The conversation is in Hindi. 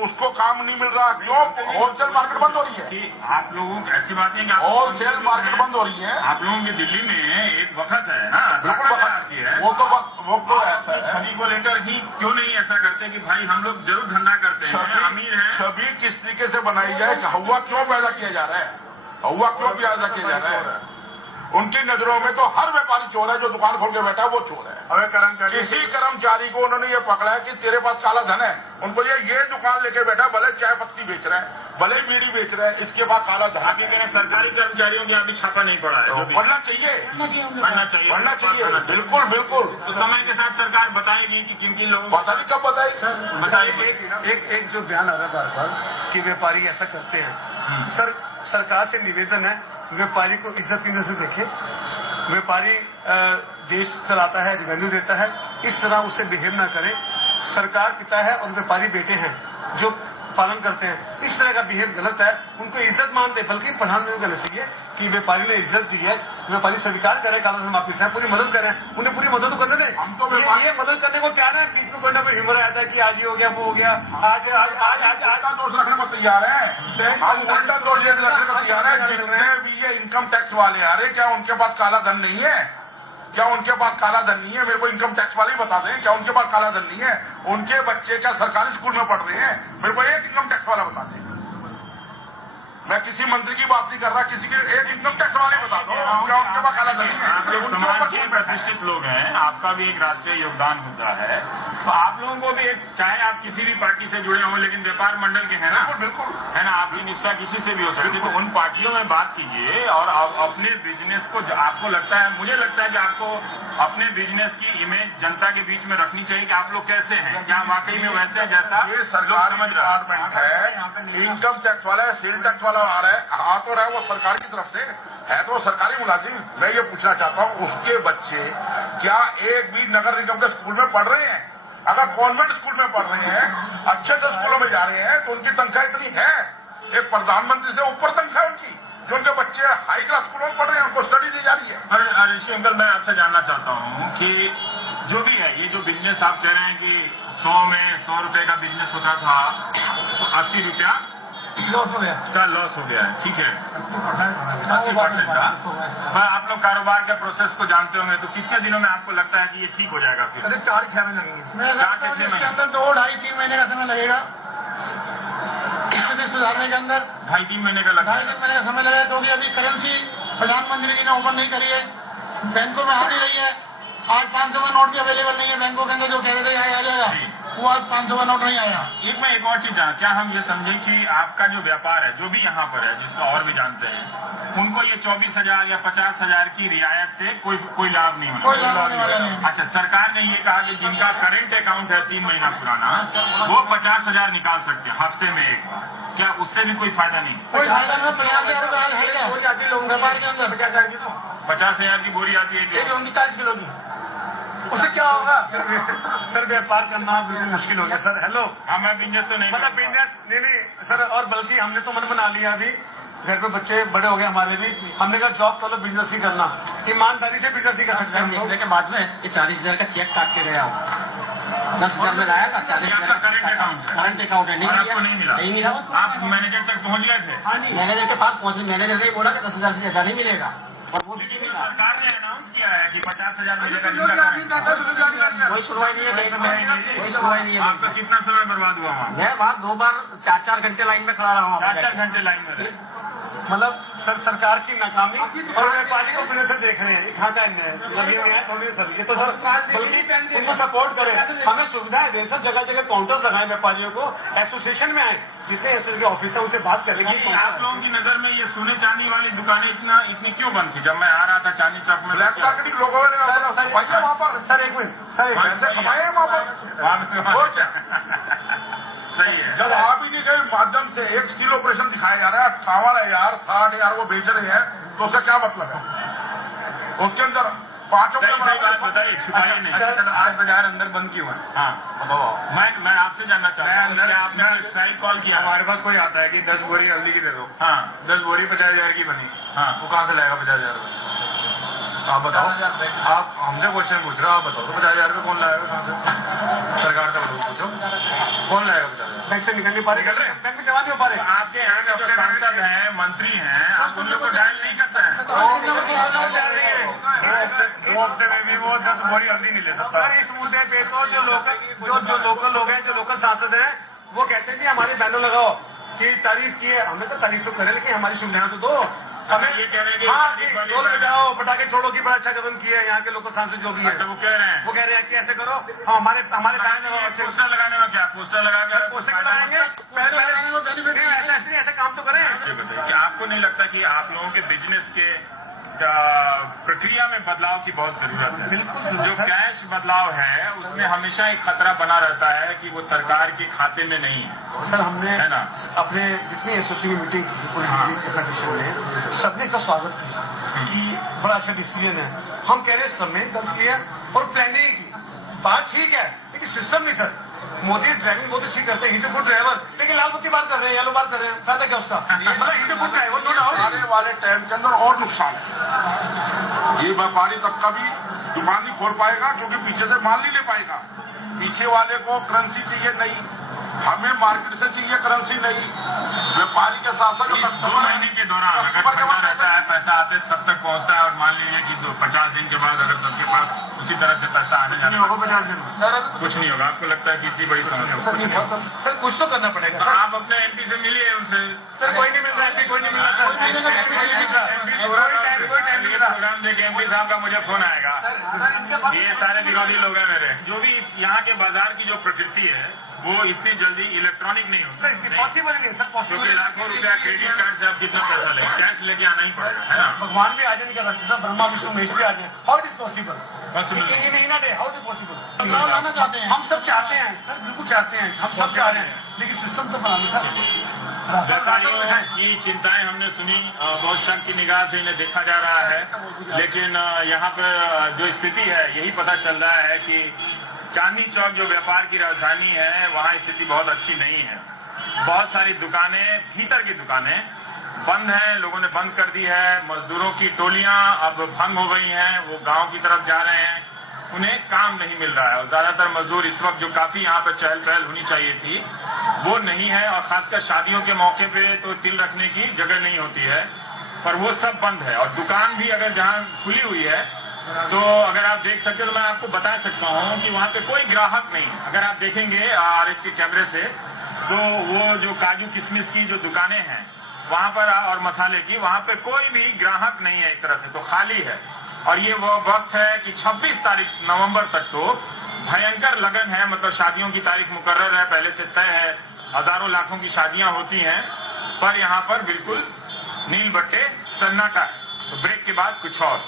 उसको काम नहीं मिल रहा, क्यों? होलसेल मार्केट बंद हो रही है। आप लोगों ऐसी बात नहीं कि होलसेल मार्केट बंद हो रही है। आप लोगों की दिल्ली में एक वक्त है ना, बिल्कुल आती है, वो तो ऐसा है। छवि को लेकर ही क्यों नहीं ऐसा करते कि भाई हम लोग जरूर धंधा करते हैं, अमीर हैं। छवि किस तरीके से बनाई जाए, हवा क्यों पैदा किया जा रहा है, हवा क्यों पैदा किया जा रहा है? उनकी नजरों में तो हर व्यापारी चोर है, जो दुकान खोल के बैठा है वो चोर है। किसी कर्मचारी को उन्होंने ये पकड़ा है कि तेरे पास काला धन है, उनको ये दुकान लेके बैठा, भले चाय पत्ती बेच रहा है, भले बीड़ी बेच रहा है, इसके पास काला धन। आगे कह रहे सरकारी कर्मचारियों के अभी छापा नहीं पड़ा है, पढ़ना चाहिए, पढ़ना चाहिए, बिल्कुल बिल्कुल। तो समय के साथ सरकार बताएगी कि किन किन लोगों पता नहीं कब बताएगी। एक जो बयान आ रहा है बार बार कि व्यापारी ऐसा करते हैं, सरकार से निवेदन है, व्यापारी को इज्जत की नजर से देखे। व्यापारी देश चलाता है, रेवेन्यू देता है, इस तरह उससे बिहेव ना करें। सरकार पिता है और व्यापारी बेटे हैं जो पालन करते हैं, इस तरह का बिहेव गलत है। उनको इज्जत मानते, बल्कि प्रधानमंत्री को कहना चाहिए कि व्यापारी ने इज्जत दी है, व्यापारी स्वीकार करें काला धन वापिस है, पूरी मदद करें, उन्हें पूरी मदद तो करने दें। हम तो ये मदद करने को क्या है, बीच में कोई ना कोई ह्यूमर आता है कि आज ये हो गया वो हो गया, आज दोष रखने को तैयार है, हम उल्टा दोष रखने को तैयार है। जितने भी ये इनकम टैक्स वाले आ रहे, क्या उनके पास काला धन नहीं है? क्या उनके पास काला धन नहीं है? मेरे को इनकम टैक्स वाले ही बता दें, क्या उनके पास काला धन नहीं है? उनके बच्चे क्या सरकारी स्कूल में पढ़ रहे हैं? मेरे को एक इनकम टैक्स वाला बता दें। मैं किसी मंत्री की बात नहीं कर रहा, किसी के एक इनकम टैक्स वाले बता दो, क्या उनके पास काला धन है? आप लोग समाज के प्रतिष्ठित लोग हैं, आपका भी एक राष्ट्रीय योगदान होता है, तो आप लोगों को भी एक, चाहे आप किसी भी पार्टी से जुड़े हों, लेकिन व्यापार मंडल के हैं ना, बिल्कुल है ना, आपकी निष्ठा किसी से भी हो सकती है, तो उन पार्टियों में बात कीजिए और अपने बिजनेस को, आपको लगता है, मुझे लगता है कि आपको अपने बिजनेस की इमेज जनता के बीच में रखनी चाहिए कि आप लोग कैसे हैं, क्या वाकई में वैसे हैं जैसा ये सरकार समझ डिपार्टमेंट है। इनकम टैक्स वाला है, सेल टैक्स वाला आ रहा है, आ तो रहा है वो सरकार की तरफ से है, तो सरकारी मुलाजिम। मैं ये पूछना चाहता हूँ, उसके बच्चे क्या एक भी नगर निगम के स्कूल में पढ़ रहे हैं? अगर कॉन्वेंट स्कूल में पढ़ रहे हैं, अच्छे अच्छे स्कूलों में जा रहे हैं, तो उनकी तनख्वाह इतनी है, एक प्रधानमंत्री से ऊपर तनख्वाह उनकी, जो उनके बच्चे हाई क्लास स्कूलों में पढ़ रहे हैं, उनको स्टडी दी जा रही है। और ऋषि अंकल, मैं आपसे जानना चाहता हूँ कि जो भी है, ये जो बिजनेस आप कह रहे हैं कि 100 में 100 रुपए का बिजनेस होता था, तो 80 रुपया का लॉस हो गया है, ठीक है, 80% का। पर आप लोग कारोबार के प्रोसेस को जानते होंगे, तो कितने दिनों में आपको लगता है कि ये ठीक हो जाएगा? फिर 4-6 महीने लगेंगे। 4-6 इसके महीने, अंदर 2-2.5-3 महीने का समय लगेगा स्थिति सुधारने के अंदर। 2.5-3 महीने का लगता है। 2.5-3 महीने का समय लगेगा, क्योंकि अभी करेंसी प्रधानमंत्री जी ने ओपन नहीं करी है, बैंकों में आ नहीं रही है। आज 500 का नोट भी अवेलेबल नहीं है बैंकों के अंदर, जो कह रहे थे आ जाएगा, वो आज 500 का नोट नहीं आया। एक और चीज जाना, क्या हम ये समझे कि आपका जो व्यापार है, जो भी यहाँ पर है, जिसका और भी जानते हैं, उनको ये 24,000 या 50,000 की रियायत से कोई लाभ नहीं होना? कोई लाभ होने वाला नहीं। अच्छा, सरकार ने ये कहा कि जिनका करंट अकाउंट है 3 महीना पुराना, वो 50,000 निकाल सकते हैं हफ्ते में एक बार। क्या उससे भी कोई फायदा नहीं? कोई फायदा नहीं। 50,000 रुपये आज है क्या व्यापार के अंदर? 50,000 की बोरी आती है, 40 किलो की, उससे क्या होगा? सर व्यापार करना बिल्कुल मुश्किल हो गया सर। हेलो, हाँ, मैं बिजनेस तो नहीं, मतलब बिजनेस नहीं सर, और बल्कि हमने तो मन बना लिया, अभी घर पे बच्चे बड़े हो गए हमारे भी, हमने कहा जॉब करो, बिजनेस ही करना, ईमानदारी से बिजनेस ही कर सकते हैं हम लोग। के बाद में ये 40,000 का चेक काट के गया हूँ, 10,000 में लाया था, 40,000 करंट अकाउंट है, नहीं मिला। आप मैनेजर तक पहुँच गए थे? मैनेजर के पास पहुंचे, मैनेजर ने बोला कि 10,000 से ज्यादा नहीं मिलेगा, और वो भी नहीं मिला। सरकार ने अनाउंस किया है कि 50,000 मिलेगा, जिनका कोई सुनवाई नहीं है बैंक में, कोई सुनवाई नहीं है। आपका कितना समय बर्बाद हुआ वहाँ? मैं वहाँ 2 बार 4-4 घंटे लाइन में खड़ा रहा हूँ। 4-4 घंटे लाइन में रहे। मतलब सर सरकार की नाकामी और व्यापारी को फिर से देख रहे हैं, कहाँ का लगे हुए हैं थोड़ी सर, ये तो सर बल्कि उनको सपोर्ट करें, हमें सुविधाएं दें सर, जगह जगह काउंटर लगाएं, व्यापारियों को एसोसिएशन में आए, जितने एसोसिएशन के ऑफिस है उनसे बात करेंगे। आप लोगों की नजर में ये सोने चांदी वाली दुकानें इतनी क्यों बंद थी? जब मैं आ रहा था चांदी चौक में, ब्लैक मार्केटिंग लोगों ने वहाँ पर सर एक मिनट सर, पैसे कमाए हैं वहाँ पर। सही है। जब आप ही के माध्यम से एक स्किल ऑपरेशन दिखाया जा रहा है, 58,000 60,000 वो बेच रहे हैं, तो उसका क्या मतलब है? उसके अंदर 5 बात बताइए, छुपाइए नहीं। आज बाजार अंदर बंद क्यों है? हाँ बताओ। मैं आपसे जानना चाहता हूँ, क्या आपने स्ट्राइक कॉल किया? हमारे पास कोई आता है कि 10 बोरी हल्दी की दे दो, हाँ 10 बोरी 50,000 की बनी, हाँ वो कहाँ से लाएगा 50,000? आप बताओ, आप हमसे क्वेश्चन पूछ रहे हो, आप बताओ तो 50,000 कौन लाएगा? कहाँ से? सरकार से पूछो, कौन लाएगा 50,000? बैंक से निकल नहीं पा रहे, बैंक में जमा नहीं हो पा रहे। आपके यहाँ के जो सांसद हैं, मंत्री हैं, आप उन लोगों को डायल नहीं करते हैं? वो हफ्ते में भी वो 10 बोरी हल्दी नहीं ले सकता। सर इस मुद्दे पे तो जो लोकल लोग हैं, जो लोकल सांसद हैं, वो कहते हैं कि हमारे बैनर लगाओ कि तारीफ की है। हमने तो तारीफ तो करे, लेकिन हमारी सुविधाएं तो दो। हमें ये कह रहे हैं कि हाँ ढोल बजाओ, पटाखे छोड़ो की बड़ा अच्छा कदम किया है यहाँ के लोकल सांसद जो भी है। अच्छा, वो कह रहे हैं कि ऐसे करो। हाँ, हमारे बैनर अच्छे पोस्टर लगाने में क्या, पोस्टर लगा के पोस्टर लगाएंगे, ऐसे काम तो करें। ये बताइए कि आपको नहीं लगता कि आप लोगों के बिजनेस के प्रक्रिया में बदलाव की बहुत जरूरत है? बिल्कुल। जो कैश बदलाव है उसमें हमेशा एक खतरा बना रहता है कि वो सरकार के खाते में नहीं है। सर हमने है ना? अपने जितनी एसोसिएशन की मीटिंग की पूरी फेडरेशन में, सबने का स्वागत किया कि बड़ा अच्छा डिसीजन है। हम कह रहे हैं समय गलत किया और प्लानिंग की बात ठीक है, लेकिन सिस्टम नहीं सर। मोदी ड्राइविंग बहुत अच्छी करते हैं, ही गुड ड्राइवर, लेकिन लाल बत्ती बात कर रहे हैं, येलो बात कर रहे हैं, फायदा क्या उसका? मतलब ही गुड ड्राइवर नो डाउट। आने वाले टाइम के अंदर और नुकसान है। ये व्यापारी तबका भी दुकान नहीं खोल पाएगा क्योंकि पीछे से माल नहीं ले पाएगा। पीछे वाले को करेंसी चाहिए नहीं, हमें मार्केट से चाहिए करेंसी नहीं। व्यापारी के साथ साथ इस 2 महीने के दौरान अगर ठंडा रहता है, पैसा आते सब तक पहुंचता है और मान लीजिए कि 50 दिन के बाद अगर सबके पास उसी तरह से पैसा आने जाने होगा 50 दिन में कुछ नहीं होगा, आपको लगता है कि इतनी बड़ी समस्या सर कुछ तो करना पड़ेगा तो सर। आप अपने एमपी से मिलिए उनसे। सर कोई नहीं मिल रहा है, कोई नहीं मिल रहा प्रोग्राम देखे एमपी साहब का मुझे फोन आएगा। ये सारे विरोधी लोग हैं मेरे। जो भी यहाँ के बाजार की जो प्रकृति है वो इतनी जल्दी इलेक्ट्रॉनिक नहीं हो सकती, पॉसिबल नहीं सर, पॉसिबल। क्योंकि लाखों रुपया क्रेडिट कार्ड से आप कितना पैसा लेंगे, कैश लेके आना ही पड़ेगा, है ना? भगवान भी आ जाए, नहीं कर सकता, ब्रह्मा विष्णु महेश भी आ जाए। How it is possible? Possible. How it is possible? लाना चाहते हैं, हम सब चाहते हैं सर, बिल्कुल चाहते हैं, हम सब चाह रहे हैं, लेकिन सिस्टम तो बनाना सर। व्यापारियों की चिंताएं हमने सुनी, बहुत शक की निगाह से इन्हें देखा जा रहा है, लेकिन यहाँ पर जो स्थिति है यही पता चल रहा है कि चांदनी चौक जो व्यापार की राजधानी है वहाँ स्थिति बहुत अच्छी नहीं है। बहुत सारी दुकानें, भीतर की दुकानें बंद हैं, लोगों ने बंद कर दी है। मजदूरों की टोलियां अब भंग हो गई हैं, वो गांव की तरफ जा रहे हैं, उन्हें काम नहीं मिल रहा है। और ज्यादातर मजदूर इस वक्त जो काफी यहाँ पर चहल पहल होनी चाहिए थी वो नहीं है, और खासकर शादियों के मौके पे तो तिल रखने की जगह नहीं होती है, पर वो सब बंद है। और दुकान भी अगर जहाँ खुली हुई है तो अगर आप देख सकते तो मैं आपको बता सकता हूँ कि वहाँ पे कोई ग्राहक नहीं। अगर आप देखेंगे RS के कैमरे से तो वो जो काजू किशमिश की जो दुकानें हैं वहाँ पर और मसाले की, वहाँ पे कोई भी ग्राहक नहीं है, एक तरह से तो खाली है। और ये वो वक्त है कि 26 तारीख नवंबर तक तो भयंकर लगन है, मतलब शादियों की तारीख मुकर्रर है, पहले से तय है, हजारों लाखों की शादियां होती हैं, पर यहाँ पर बिल्कुल नील बट्टे सन्नाटा। तो ब्रेक के बाद कुछ और।